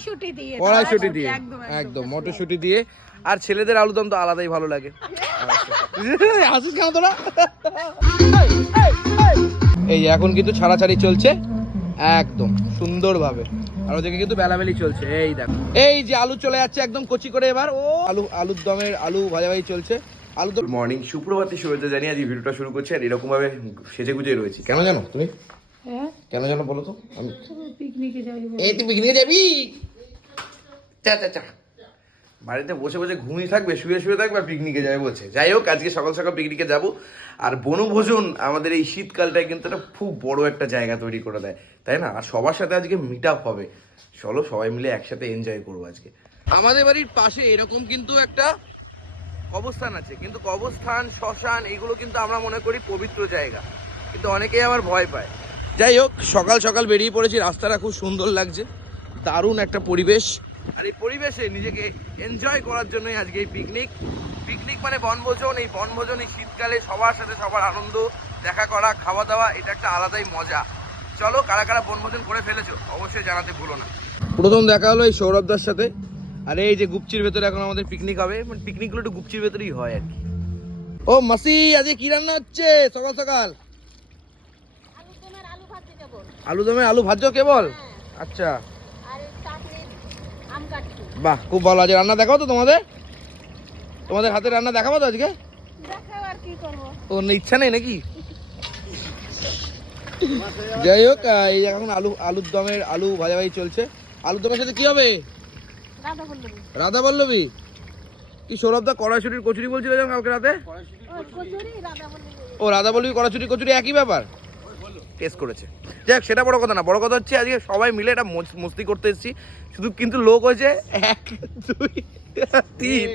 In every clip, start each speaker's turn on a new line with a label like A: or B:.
A: কড়াইশুঁটি দিয়ে
B: কড়াইশুটি দিয়ে।
A: একদম
B: একদম মটরশুটি দিয়ে। আর ছেলেদের আলুদম তো আলাদাই ভালো লাগে। হাসিস কেন তোরা? এই যে এখন কিন্তু ছাড়াছাড়ি চলছে। একদম সুন্দরভাবে। আর ওদিকে কিন্তু বেলাবেলি চলছে। এই দেখো। এই যে আলু চলে যাচ্ছে একদম কচি করে এবার। ও আলু আলুর দমের আলু ভাজাভাজি চলছে। আলু দম
C: মর্নিং সুপ্রভাতে শুভেচ্ছা জানিয়ে আজ ভিডিওটা শুরু করছি আর এরকম ভাবে সেজে গুজে রয়েছি।
B: কেন জানো তুমি?
A: হ্যাঁ?
B: কেন জানো বলো তো? আমি
A: পিকনিকে যাই
B: এই তুই পিকনিকে যাবি?
C: চা চা চা বাড়িতে বসে বসে ঘুমিয়ে থাকবে, শুয়ে শুয়ে থাকবে আর পিকনিকে যাবে বলছে। যাই হোক, আজকে সকাল সকাল পিকনিকে যাব। আর বনভোজন আমাদের এই শীতকালটায় কিন্তু একটা খুব বড় একটা জায়গা তৈরি করে দেয়। তাই না? আর সবার সাথে আজকে মিট আপ হবে। চলো, সবাই মিলে একসাথে এনজয় করব আজকে।
B: আমাদের বাড়ির পাশে এরকম কিন্তু একটা কবরস্থান আছে। কিন্তু কবরস্থান শ্মশান, এগুলো কিন্তু আমরা মনে করি পবিত্র জায়গা। কিন্তু অনেকেই আবার ভয় পায়। যাই হোক, সকাল সকাল বেরিয়ে পড়েছি। রাস্তাটা খুব সুন্দর লাগছে। দারুণ একটা পরিবেশ। আর এই পরিবেশে নিজেকে এনজয় করার জন্যই আজকে এই পিকনিক পিকনিক মানে বনভোজন এই বনভোজন এই শীতকালে সবার সাথে সবার আনন্দ দেখা করা খাওয়া দাওয়া এটা একটা আলাদাই মজা। চলো কারা কারা বনভোজন করে ফেলেছো অবশ্যই জানাতে ভুলো না। প্রথম দেখা হলো এই সৌরভদার সাথে। আর এই যে গুপচির ভেতরে এখন আমাদের পিকনিক হবে মানে পিকনিকগুলো একটু গুপচির ভেতরেই হয় আর কি। ও মাসি আজকে কি রান্না হচ্ছে? সকাল সকাল।
A: আলু দমের আলু
B: ভাজছো কেবল? আচ্ছা
A: আর চাটনি আম কাটছি
B: বাহ খুব ভালো আছে রান্না দেখাও তো তোমাদের। তোমাদের হাতে রান্না দেখাবো তো আজকে? ও ইচ্ছা নেই নাকি? যাই হোক এই এখন আলু আলুর দমের আলু ভাজাভাজি চলছে। আলুর দমের সাথে কি হবে?
A: রাধা
B: বল্লবী কি সৌরভদা কড়াইশুটির কচুরি বলছিল কালকে রাতে? ও রাধা বল্লবী কড়াইশুটি কচুরি একই ব্যাপার? টেস্ট করেছে। যাক সেটা বড় কথা না বড় কথা হচ্ছে আজকে সবাই মিলে এটা মস্তি করতে এসেছি। শুধু কিন্তু লোক হয়েছে এক দুই তিন।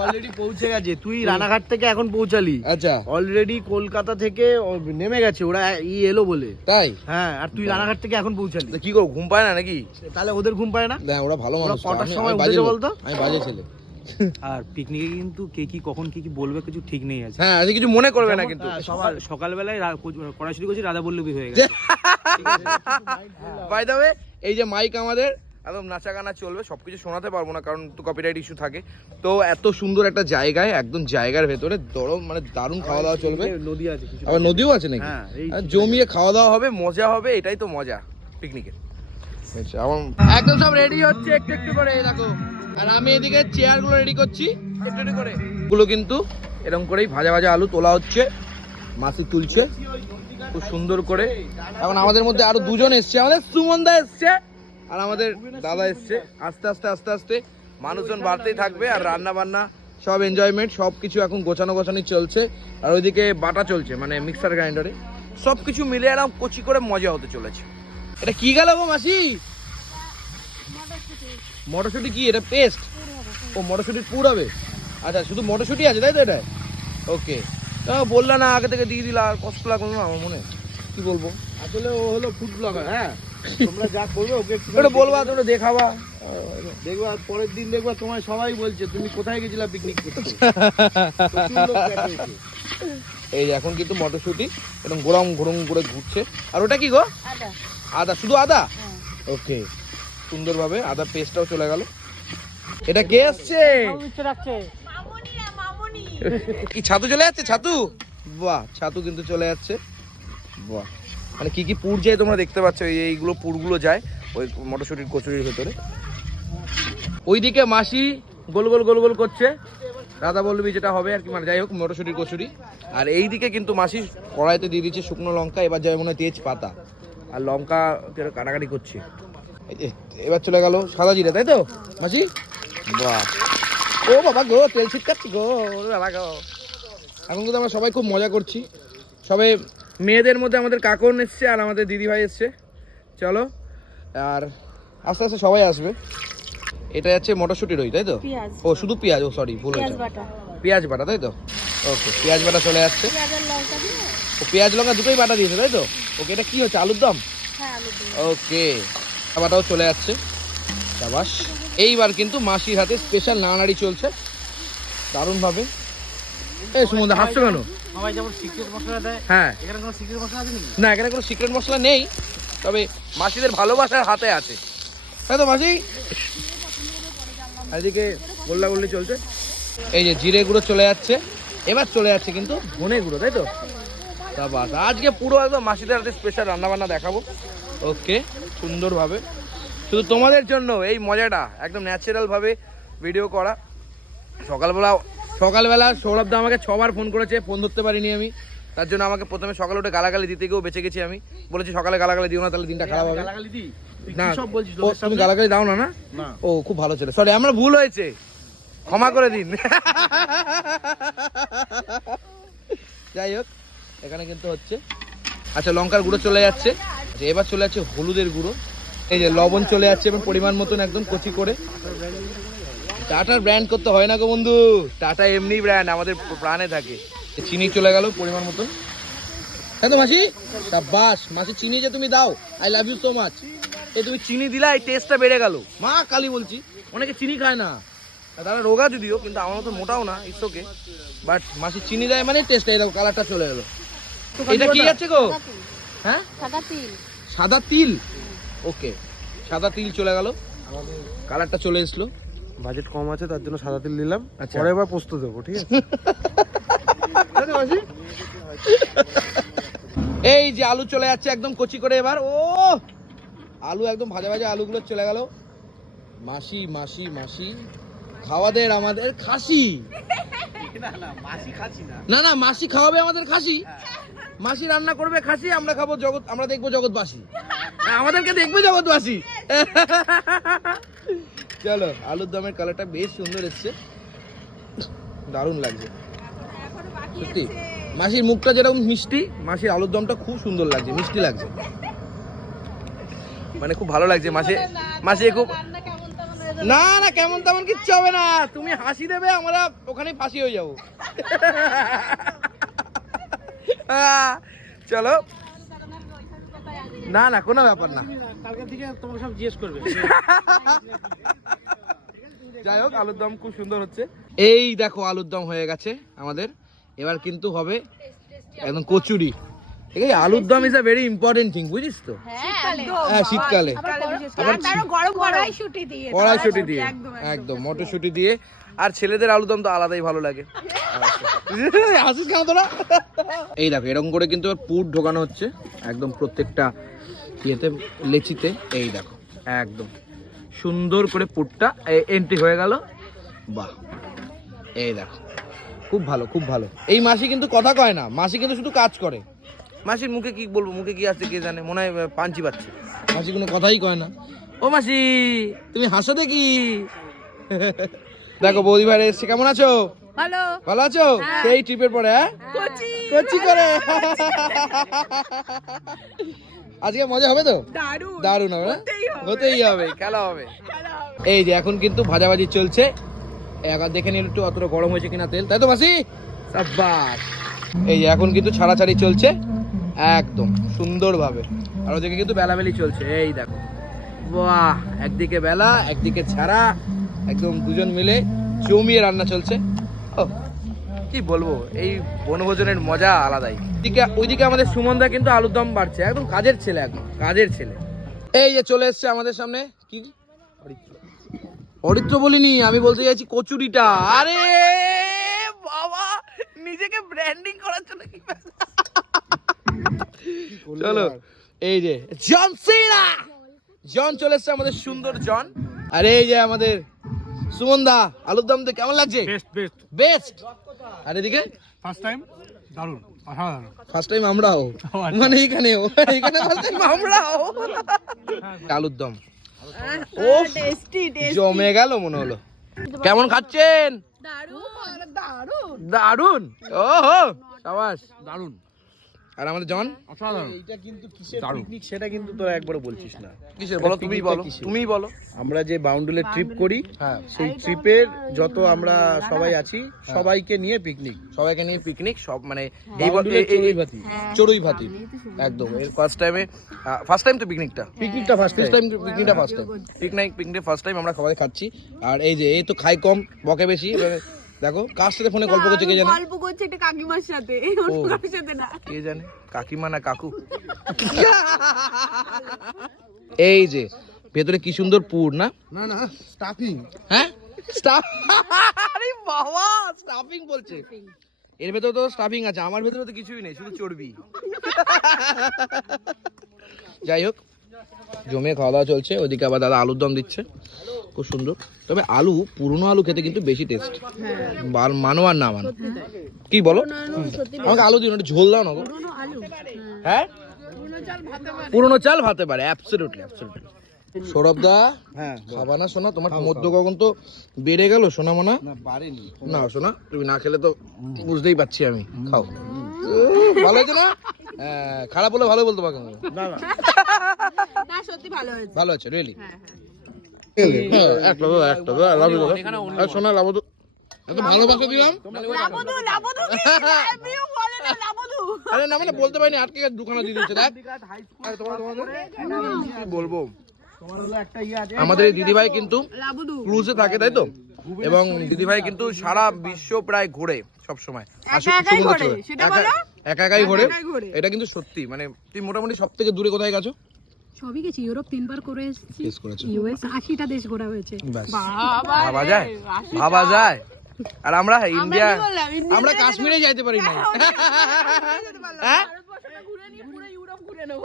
D: অলরেডি পৌঁছে গেছে। তুই রানাঘাট থেকে এখন পৌঁছালি।
B: আচ্ছা।
D: অলরেডি কলকাতা থেকে নেমে গেছে ওরা ই এলো বলে।
B: তাই?
D: হ্যাঁ আর তুই রানাঘাট থেকে এখন পৌঁছালি।
B: কি ঘুম পায় না নাকি?
D: তাহলে ওদের ঘুম পায় না?
B: না ওরা ভালো মানুষ
D: কটার সময় উঠেছে বলতো?
B: আমি বাজে ছেলে।
E: আর পিকনিকে কিন্তু কে কি কখন কি কি বলবে কিছু ঠিক নেই আছে।
B: হ্যাঁ আজকে কিছু মনে করবে না কিন্তু।
E: সকাল সকালবেলায় কচু- কড়াইশুটি করছি রাধা বল্লভী হয়ে গেছে।
B: বাই দা ওয়ে এই যে মাইক আমাদের একদম নাচা গানা চলবে সবকিছু শোনাতে পারব না কারণ তো কপিরাইট ইস্যু থাকে। তো এত সুন্দর একটা জায়গায় একদম জায়গার ভেতরে দরম মানে দারুণ খাওয়া দাওয়া চলবে।
D: নদী আছে
B: আবার নদীও আছে নাকি?
D: হ্যাঁ,
B: জমিয়ে খাওয়া দাওয়া হবে মজা হবে এটাই তো মজা পিকনিকের আচ্ছা আমার একদম সব রেডি হচ্ছে একটু একটু করে এই দেখো। আর আমি এদিকে চেয়ারগুলো রেডি করছি। একটু করে। গুলো কিন্তু এরকম করেই ভাজা ভাজা আলু তোলা হচ্ছে মাসি তুলছে খুব সুন্দর করে। এখন আমাদের মধ্যে আরও দুজন এসছে আমাদের সুমন দা এসছে আর আমাদের দাদা এসছে। আস্তে আস্তে আস্তে আস্তে মানুষজন বাড়তেই থাকবে আর রান্না বান্না সব এনজয়মেন্ট সব কিছু এখন গোছানো গোছানি চলছে। আর ওইদিকে বাটা চলছে মানে মিক্সার গ্রাইন্ডারে সব কিছু মিলে এরকম কচি করে মজা হতে চলেছে। এটা কি গেল গো মাসি? মটরশুটি কি? এটা পেস্ট ও মটরশুটির পুর হবে আচ্ছা শুধু মটরশুটি আছে তাই তো এটা ওকে। বললা না আগে থেকে দিয়ে দিলা আর কষ্ট লাগল না আমার মনে। কি বলব?
D: আসলে ও হলো ফুড ব্লগার হ্যাঁ? তোমরা যা করবে ওকে একটু
B: বলবা তোমরা দেখাবা।
D: দেখবা পরের দিন দেখবা তোমায় সবাই বলছে তুমি কোথায় গেছিলা পিকনিক করতে।
B: এই যে এখন কিন্তু মটরশুটি এরকম গোড়াম ঘুরম করে ঘুরছে। আর ওটা কি গো?
A: আদা।
B: আদা শুধু আদা?
A: হ্যাঁ।
B: ওকে। সুন্দরভাবে আদা পেস্টটাও চলে গেল। এটা কে আসছে? কি ছাতু চলে যাচ্ছে, ছাতু? বাহ, ছাতু কিন্তু চলে যাচ্ছে। বাহ মানে কি কি পুর যায় তোমরা দেখতে পাচ্ছ? এই এইগুলো পুরগুলো যায় ওই মটরশুটির কচুরির ভেতরে। ওইদিকে মাসি গোল গোল গোল গোল করছে। রাধা বলবি যেটা হবে আর কি মানে যাই হোক, মটরশুটির কচুরি। আর এই দিকে কিন্তু মাসি কড়াইতে দিয়ে দিচ্ছে শুকনো লঙ্কা, এবার যাবে মনে হয় তেজ পাতা আর লঙ্কা কাটাকাটি করছে? এবার চলে গেল সাদা জিরে তাই তো? মাসি? বাহ। ও বাবা গো তেল ছিটকাচ্ছি গো বাবা গো। এখন কিন্তু আমরা সবাই খুব মজা করছি। সবে মেয়েদের মধ্যে আমাদের কাকন এসছে আর আমাদের দিদি ভাই এসছে। চলো আর আস্তে আস্তে সবাই আসবে। এটা হচ্ছে মটরশুটির ওই তাই তো? ও শুধু পেঁয়াজ ও সরি ভুল
A: পেঁয়াজ
B: হয়েছে
A: বাটা।
B: পেঁয়াজ বাটা তাই তো? ওকে পেঁয়াজ বাটা চলে যাচ্ছে
A: দিয়ে।
B: ও পেঁয়াজ লঙ্কা দুটোই বাটা দিয়েছে তাই তো? ওকে এটা কি হচ্ছে আলুর দম?
A: হ্যাঁ
B: ওকে। বাটাও চলে যাচ্ছে। সাবাস। এইবার কিন্তু মাসির হাতে স্পেশাল নাড়ানাড়ি চলছে। দারুণভাবে। এই সুমন্দা হাসছো কেন? হ্যাঁ।
E: কোনো সিক্রেট মশলা
B: না এখানে কোনো সিক্রেট মশলা নেই তবে মাসিদের ভালোবাসার হাতে আছে। তাই তো মাসি? এদিকে গোল্লা গোল্লি চলছে। এই যে জিরে গুঁড়ো চলে যাচ্ছে। এবার চলে যাচ্ছে কিন্তু ধনে গুঁড়ো তাই তো? তা বাস আজকে পুরো একদম মাসিদের হাতে স্পেশাল রান্নাবান্না দেখাবো। ওকে সুন্দরভাবে। শুধু তোমাদের জন্য এই মজাটা একদম ন্যাচারাল ভাবে ভিডিও করা। সকালবেলা সকালবেলা সৌরভ দা আমাকে ছবার ফোন করেছে ফোন ধরতে পারিনি আমি। তার জন্য আমাকে প্রথমে সকালে উঠে গালাগালি দিতে গিয়েও বেঁচে গেছি আমি। বলেছি সকালে গালাগালি দিও না তাহলে দিনটা খারাপ হবে।
D: গালাগালি
B: না তুমি গালাগালি দাও না না? ও খুব ভালো ছিল। সরি আমার ভুল হয়েছে। ক্ষমা করে দিন। যাই হোক এখানে কিন্তু হচ্ছে। আচ্ছা লঙ্কার গুঁড়ো চলে যাচ্ছে। আচ্ছা, এবার চলে যাচ্ছে হলুদের গুঁড়ো। এই যে লবণ চলে যাচ্ছে এবং পরিমাণ মতন একদম কচি করে। টাটার ব্র্যান্ড করতে হয় না গো বন্ধু। টাটা এমনি ব্র্যান্ড আমাদের প্রাণে থাকে। চিনি চলে গেল পরিমাণ মতন। হ্যাঁ তো মাসি? বাস মাসি চিনি যে তুমি দাও I love you so much এই তুমি চিনি দিলা এই টেস্টটা বেড়ে গেল। মা কালি বলছি অনেকে চিনি খায় না। তারা রোগা যদিও কিন্তু আমার মতো মোটাও না ইটস ওকে বাট মাসি চিনি দেয় মানে টেস্ট এই দেখো কালারটা চলে গেলো এটা কি আছে গো? হ্যাঁ?
A: সাদা তিল।
B: সাদা তিল? ওকে সাদা তিল চলে গেল। কালারটা চলে এসলো।
D: বাজেট কম আছে তার জন্য সাদা তিল নিলাম।
B: আচ্ছা।
D: পরে এবার পোস্ত দেবো ঠিক আছে?
B: এই যে আলু চলে যাচ্ছে একদম কচি করে এবার। ও! আলু একদম ভাজা ভাজা আলুগুলো চলে গেল। মাসি মাসি মাসি। খাওয়াদের আমাদের খাসি। না না মাসি খাওয়াবে আমাদের খাসি। মাসি রান্না করবে খাসি আমরা খাব জগৎ আমরা দেখব জগৎবাসী। হ্যাঁ, আমাদেরকে দেখবে জগৎবাসী। চলো আলুর দমের কালারটা বেশ সুন্দর এসছে। দারুণ লাগছে। সত্যি মাসির মুখটা যেরকম মিষ্টি মাসির আলুর দমটা খুব সুন্দর লাগছে মিষ্টি লাগছে। মানে খুব ভালো লাগছে মাসি মাসি খুব না না কেমন তেমন কিচ্ছু হবে না। তুমি হাসি দেবে আমরা ওখানে ফাঁসি হয়ে যাব। চলো। না না কোনো ব্যাপার না।
D: কালকে থেকে তোমাকে সব জিজ্ঞেস করবে।
B: যাই হোক আলুর দম খুব সুন্দর হচ্ছে। এই দেখো আলুর দম হয়ে গেছে আমাদের। এবার কিন্তু হবে একদম কচুরি। ঠিক আছে আলুর দম is a very important thing বুঝিস তো? হ্যাঁ শীতকালে। আবার
A: কড়াইশুটি দিয়ে।
B: একদম মটরশুটি দিয়ে। আর ছেলেদের আলুদম তো আলাদাই ভালো লাগে। হাসিস কেন তোরা এই দেখো এরকম করে কিন্তু পুর ঢোকানো হচ্ছে। একদম প্রত্যেকটা ইয়েতে লেচিতে। এই দেখো একদম। সুন্দর করে পুরটা এন্ট্রি হয়ে গেল। বাহ। এই দেখো খুব ভালো খুব ভালো। এই মাসি কিন্তু কথা কয় না মাসি কিন্তু শুধু কাজ করে। মাসির মুখে কি বলব মুখে কি আছে কে জানে মনে হয় পাঞ্চি পাচ্ছে। মাসি কোনো কথাই কয় না। ও মাসি! তুমি হাসো দেখি। দেখো বৌদি ভাই এসছে কেমন আছো?
A: ভালো?
B: ভালো আছো? সেই ট্রিপের পরে হ্যাঁ?
A: কচি।
B: করছি করে। আজকে মজা হবে তো?
A: দারুণ।
B: দারুণ হবে হতেই হবে। খেলা হবে। এই যে এখন কিন্তু ভাজাভাজি চলছে। একবার দেখে নিন একটু অতটা গরম হয়েছে কিনা তেল। তাই তো মাসি? সাব্বাস। এই যে এখন কিন্তু ছাড়াছাড়ি চলছে। একদম সুন্দরভাবে। আর ওদিকে কিন্তু বেলাবেলি চলছে। এই দেখো। বাহ! একদিকে বেলা একদিকে ছাড়া। একদম দুজন মিলে জমিয়ে রান্না চলছে। কি বলব? এই বনভোজনের মজা আলাদাই। দিকে ওইদিকে আমাদের সুমনদা কিন্তু আলুর দম বাড়ছে। একদম কাজের ছেলে একদম কাজের ছেলে। এই যে চলে এসছে আমাদের সামনে কি? অরিত্র বলিনি আমি বলতে চাইছি কচুরিটা। আরে বাবা নিজেকে ব্র্যান্ডিং করার জন্য কি চলো এই যে জন সিনা জন চলে এসছে আমাদের সুন্দর জন। আর এই যে আমাদের সুমন দা আলুর দম দিয়ে কেমন লাগছে?
D: বেস্ট বেস্ট
B: বেস্ট আর এদিকে?
D: ফার্স্ট টাইম দারুণ
B: ফার্স্ট টাইম আমরাও। মানে এইখানেও এখানে ফার্স্ট টাইম আমরাও। আলুর দম। ও
A: টেস্টি
B: জমে গেল মনে হলো। কেমন খাচ্ছেন?
A: দারুণ। দারুণ?
B: দারুণ ওহো সাবাস।
D: দারুণ।
B: আর আমাদের জন?
D: অসাধারণ।
F: এটা কিন্তু কিসের
D: দারুণ।
F: পিকনিক সেটা কিন্তু তোরা একবারও বলছিস না।
B: কিসের? বলো তুমি বলো
F: কিসের?
B: তুমি বলো।
F: আমরা যে বাউন্ডুলে ট্রিপ করি
B: হ্যাঁ।
F: সেই ট্রিপের যত আমরা সবাই আছি সবাইকে নিয়ে পিকনিক
B: সবাইকে নিয়ে পিকনিক সব মানে এই
F: বাউন্ডুলে চড়ুইভাতি।
B: চড়ুই ভাতি একদম। ফার্স্ট টাইমে ফার্স্ট টাইম তো পিকনিকটা
F: পিকনিকটা ফার্স্ট
B: টাইম পিকনিকটা first time picnic picnic first time আমরা খাবার খাচ্ছি। আর এই যে এই তো খাই কম বকে বেশি দেখো কার সাথে ফোনে গল্প করছে কে জানে?
A: গল্প করছে একটা কাকিমার সাথে অন্য কারোর সাথে না?
B: কে জানে? কাকিমা না কাকু? এই যে ভেতরে কি সুন্দর পুর না?
F: না না স্টাফিং
B: হ্যাঁ? স্টাফ আরে বাবা স্টাফিং বলছে। এর ভেতরে তো স্টাফিং আছে আমার ভেতরে তো কিছুই নেই শুধু চর্বি। যাই হোক জমে খাওয়া দাওয়া চলছে ওদিকে আবার দাদা আলুর দম দিচ্ছে। খুব সুন্দর। তবে আলু পুরনো আলু খেতে কিন্তু বেশি টেস্ট মানো আর না মানো। কি বলো? আমাকে আলু দিন একটু ঝোল দাও না হ্যাঁ? পুরনো চাল ভাতে পারে অ্যাবসলিউটলি অ্যাবসলিউটলি সৌরভ দা
F: হ্যাঁ
B: খাবা না শোনা তোমার মধ্য গগন তো বেড়ে গেল শোনা মোনা?
F: না বাড়েনি।
B: না শোনা তুমি না খেলে তো বুঝতেই পারছি আমি। খাও। ভালো হয়েছে না? খারাপ হলে ভালো বলতে পারব
F: না না।
A: না সত্যি ভালো হয়েছে।
B: ভালো আছে রিয়েলি একটা দাও একটা দাও লাভ দাও শোনা লাভ। তো এত ভালোবাসা দিলাম?
A: লাবদু লাবদু কি? বলে না লাবদু।
B: আরে না মানে বলতে পারিনি আটকে গেছে, দুখানা দিয়ে দিচ্ছে দেখ। আরে তোমার তোমাদের বলব? আমাদের দিদিভাই কিন্তু
A: লাবদু।
B: ক্রুজে থাকে তাই তো? এবং দিদিভাই কিন্তু সারা বিশ্ব প্রায় ঘোরে সব সময়
A: একা একাই সেটা বলো?
B: একা একাই ঘোরে
A: ঘোরে।
B: এটা কিন্তু সত্যি মানে তুই মোটামুটি সব থেকে দূরে কোথায় গেছো
G: সবই গেছি ইউরোপ তিনবার করে এসেছি
B: করেছ
G: ইউএস আশিটা দেশ ঘোরা হয়েছে
B: ব্যাস ভাবা যায় ভাবা যায় আর আমরা ইন্ডিয়া
A: বললাম,
B: আমরা কাশ্মীরে যাইতে পারি না হ্যাঁ
A: ঘুরে নিয়ে পুরো ইউরোপ ঘুরে নেব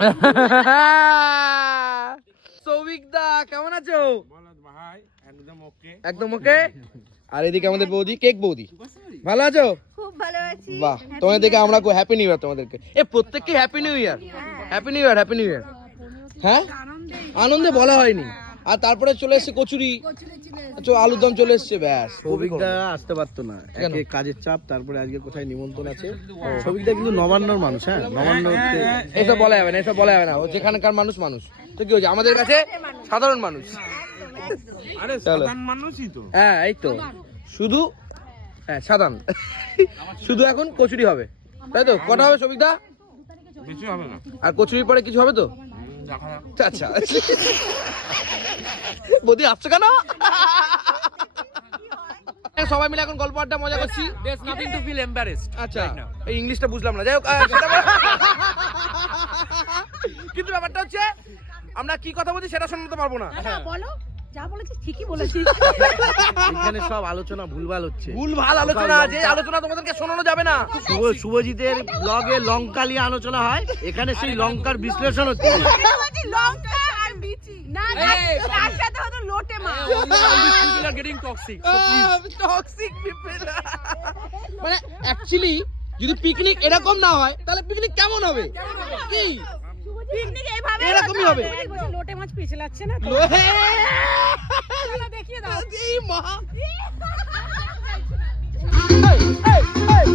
B: সৌভিক দা কেমন আছো? একদম ওকে আর এদিকে আমাদের বৌদি কেক বৌদি। ভালো আছো?
A: খুব ভালো আছি।
B: বাহ তোমাদের আমরা হ্যাপি নিউ ইয়ার তোমাদেরকে। এ প্রত্যেককে happy new year happy new year happy new year হ্যাঁ? আনন্দে বলা হয়নি। আর তারপরে চলে এসেছে কচুরি। আচ্ছা, আলুর দম চলে এসেছে ব্যাস।
F: সবিকদা আসতে পারতো না? একে কাজের চাপ তারপরে আজকে কোথায় নিমন্ত্রণ আছে। সবিকদা কিন্তু নবান্নর মানুষ হ্যাঁ? নবান্ন
B: এসব বলা যাবে না এসব বলা যাবে না। ও যেখানকার মানুষ মানুষ। তো কি হয়েছে? আমাদের কাছে সাধারণ মানুষ।
E: আরে সাধারণ মানুষই তো।
B: হ্যাঁ এই তো। শুধু হ্যাঁ সাধারণ। শুধু এখন কচুরি হবে। তাই তো? কটা হবে সবিকদা
E: বেশি হবে না।
B: আর কচুরির পরে কিছু হবে তো? আচ্ছা বৌদি আসছো কেন? সবাই মিলে এখন গল্প আড্ডা মজা করছি।
E: Nothing to feel embarrassed.
B: আচ্ছা এই ইংলিশটা বুঝলাম না। যাই হোক কিন্তু ব্যাপারটা হচ্ছে আমরা কি কথা বলছি সেটা শোনাতে পারব না।
G: বলো। যা বলেছিস ঠিকই বলেছিস।
F: এখানে সব আলোচনা ভুলভাল হচ্ছে।
B: ভুল ভালো আলোচনা যে আলোচনা তোমাদেরকে শোনানো যাবে না।
F: শুভ শুভজিতের ব্লগে লঙ্কা নিয়ে আলোচনা হয়। এখানে সেই লঙ্কার বিশ্লেষণ হচ্ছে।
A: লঙ্কা আর বিচি। না তার সাথে লোটে.
B: টক্সিক পিপল মানে অ্যাকচুয়ালি যদি পিকনিক এরকম না হয় তাহলে পিকনিক কেমন হবে? কি?
A: পিকনিক এইভাবে
B: এরকমই হবে।
G: লোটে মাছ পিছলাচ্ছে না
A: তো? দেখিয়ে দাও।
B: এই মা এই এই এই।